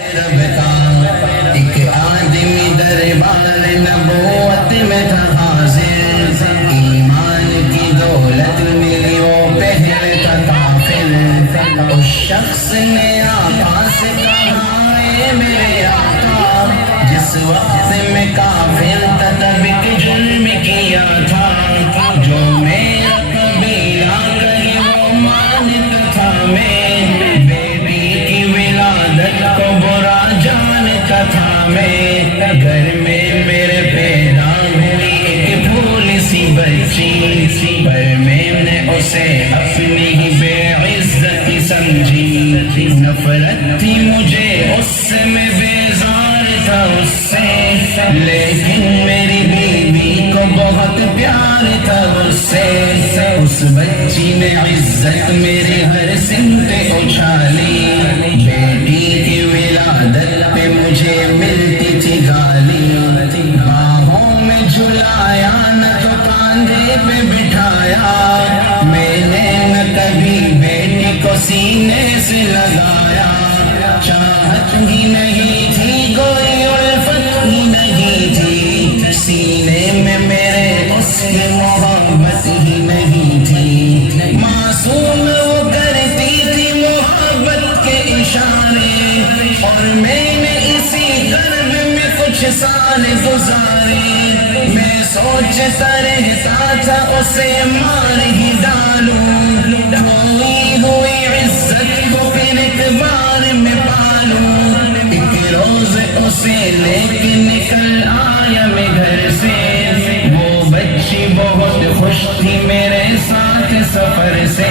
رب کا ایک آدمی دربار نبوت میں تھا حاضر، ایمان کی دولت ملی وہ پہلے کا کافر، اس شخص نے آقا سے کہا اے میرے آقا، جس وقت میں کافر تھا تب ایک جرم کیا تھا، جو میرا قبیلہ کہے وہ مانتا تھا، میں بیٹی کی ولادت کو برا جانتا تھا، میں گھر میں میرے پیدا ہوئی ایک بھولی سی بچی، پر میں نے اسے اپنی ہی بے عزتی سمجھی، نفرت تھی مجھے اس سے، میں بیزار تھا اس سے، لیکن میری بیوی کو بہت پیار تھا اس سے، اس بچی نے عزت میری ہر سمت اچھالی، بیٹی کی ولادت پہ مجھے ملتی تھی گالی، باہوں میں جھلایا نہ تو کاندھے پہ بٹھایا، میں نے نہ کبھی بیٹی کو سینے سے لگایا، چاہت ہی نہیں تھی کوئی الفت ہی نہیں تھی، سینے میں میرے اس کی محبت ہی نہیں تھی، معصوم وہ کرتی تھی محبت کے اشارے، اور میں نے اسی قرب میں کچھ سال گزارے، میں سوچتا رہتا تھا اسے مار ہی ڈالوں، کھوئی ہوئی عزت کو پھر ایک بار میں پالوں، ایک روز اسے لے کے نکل آیا میں گھر سے، وہ بچی بہت خوش تھی میرے ساتھ سفر سے،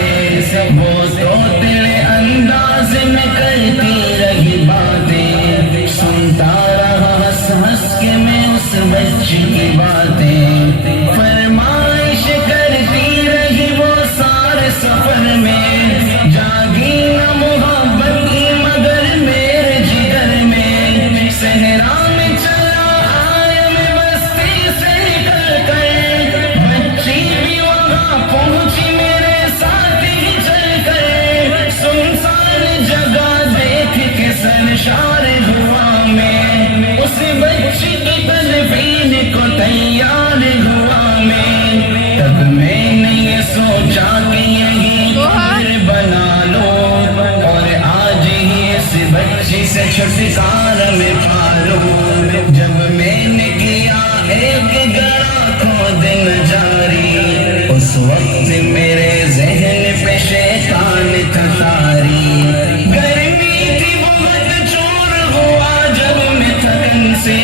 وہ طوطے انداز میں کرتی رہی باتیں، سنتا رہا ہنس ہنس کے میں اس بچی کی باتیں، فرمائش کرتی رہی وہ سارے سفر میں، جاگی نہ محبت کی مگر میرے جگر میں، صحرا میں چلا آیا میں بستی سے نکل کر، بچی بھی وہاں پہنچی میرے ساتھ ہی چل کر، سنسان جگہ دیکھ کے سرشار ہوا میں، اس بچی کی تدفین کو تیار ہوا میں، تب میں نے یہ سوچا کہ یہی گھر بنا لو، اور آج ہی اس بچی سے چھٹکارا میں پالو، جب میں نے کیا ایک گڑا کھودنا جاری، اس وقت میرے ذہن پہ شیطان تھا طاری، گرمی تھی بہت چور ہوا جب میں تھکن سے،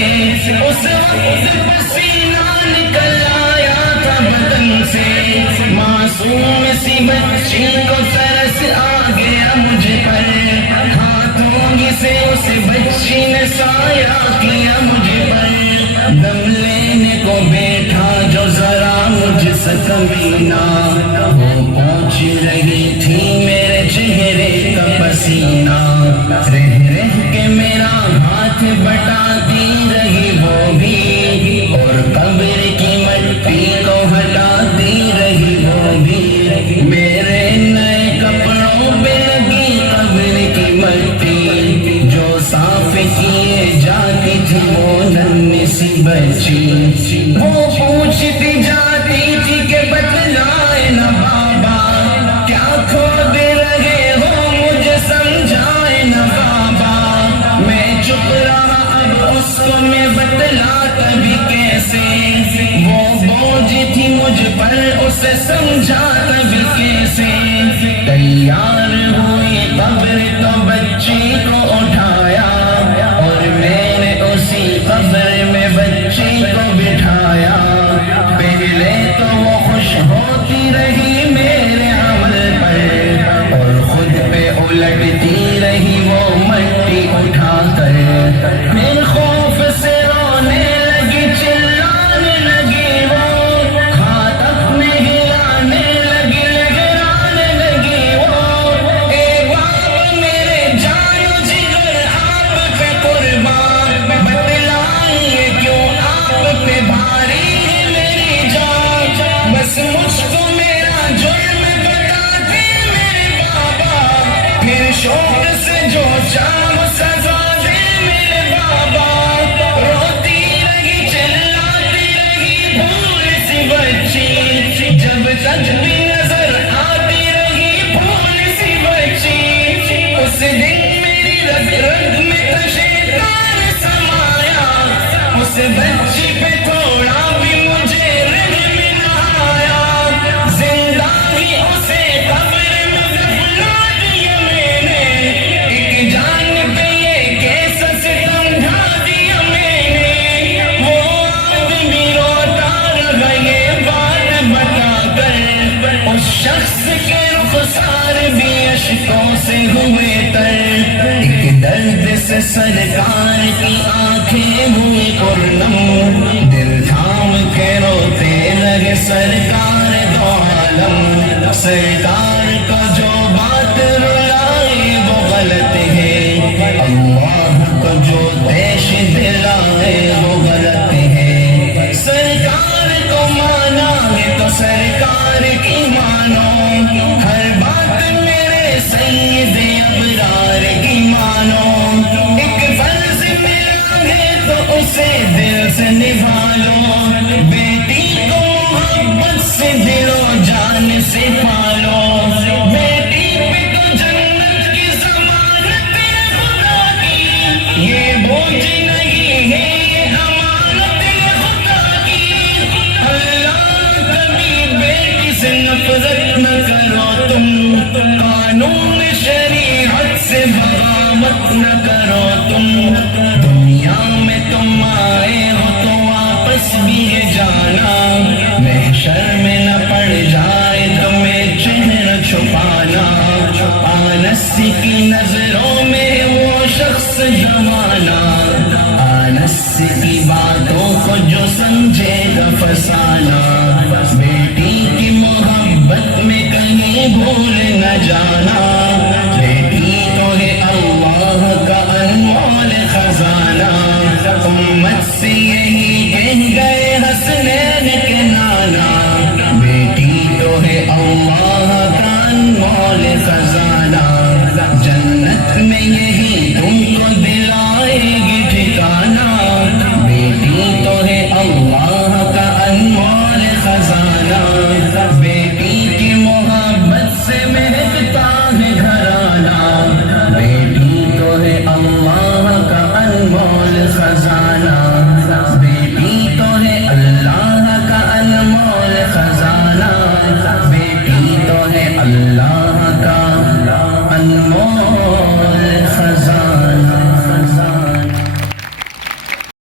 اس وقت پسینہ نکل آیا تھا بدن سے، معصوم سی بچی کو ترس آ گیا مجھ پر، ہاتھوں ہی سے اس بچی نے سایہ کیا مجھ پر، دم لینے کو بیٹھا جو ذرا مجھ سے کمینہ، وہ پوچھ رہی تھی میرے چہرے کا پسینہ، رہ رہ کے میرا ہاتھ بٹاتی رہی وہ بھی، اور قبر کی مٹی کو ہٹاتی رہی وہ بھی، میرے نئے کپڑوں پہ لگی قبر کی مٹی، جو صاف کیے جاتی تھی وہ ننھی سی بچی، وہ پوچھتی جاتی تھی کہ بتلائے نا بابا، کیا کھود رہے ہو مجھے سمجھائے نا بابا، میں چپ رہا اب اس کو میں بتلاتا بھی کیسے، وہ بوجھ تھی مجھ پر اسے سمجھاتا بھی کیسے، تیار ہوئی قبر تو بچی کو اٹھایا، اور میں نے اسی قبر میں بچی کو بٹھایا، پہلے تو وہ خوش ہوتی رہی میرے عمل پر، اور خود پہ الٹتی رہی وہ مٹی اٹھا کر، پھر خوف سے رونے لگی چلانے لگی وہ، ہاتھ اپنے ہلانے لگی لہرانے لگی وہ، اے باب میرے جان و جگر آپ پہ قربان، بتلائیے کیوں آپ پہ بھاری ہے میری جان، بس مجھ کو میرا جرم بتا دے میرے بابا، پھر شوق سے جو چاہو سزا دے اس بچی پہ تھوڑا بھی مجھے رحم نہ آیا، زندہ ہی اسے قبر میں دفنا دیا میں نے، ایک جان پہ یہ کیسا ستم ڈھا دیا میں نے، وہ آدمی روتا رہا یہ بات بتا کر، اس شخص کے رخسار بھی اشکوں سے ہوئے تر، ایک درد سے سرکار کی آنکھیں ہوئی پرنم، دل تھام کے روتے لگے سرکار دو عالم، سرکار کو جو بات رلائے وہ غلط ہے، اللہ کو جو دیش دلائے وہ غلط ہے، سرکار کو مانا ہے تو سرکار کی مانو، ہر بات میرے سید ابرار کی مانو، ایک فرض ملا ہے تو اسے دل سے نبھا لو، بیٹی کو محبت سے دل و جان سے پالو، بیٹی پہ تو جنت کی ضمانت ہے خدا کی، یہ بوجھ نہیں ہے یہ امانت ہے خدا کی، اللہ کبھی بیٹی سے نفرت نہ کرو تم، قانون شریعت سے بغاوت نہ کرو تم، دنیا میں تم آئے ہو تو واپس بھی ہے جانا، محشر میں نہ پڑ جائے تمہیں چہرہ چھپانا، آنس کی نظروں میں وہ شخص جوانا، آنس کی باتوں کو جو سمجھے گا فسانہ، بیٹی کی محبت میں کہیں بھول نہ جانا،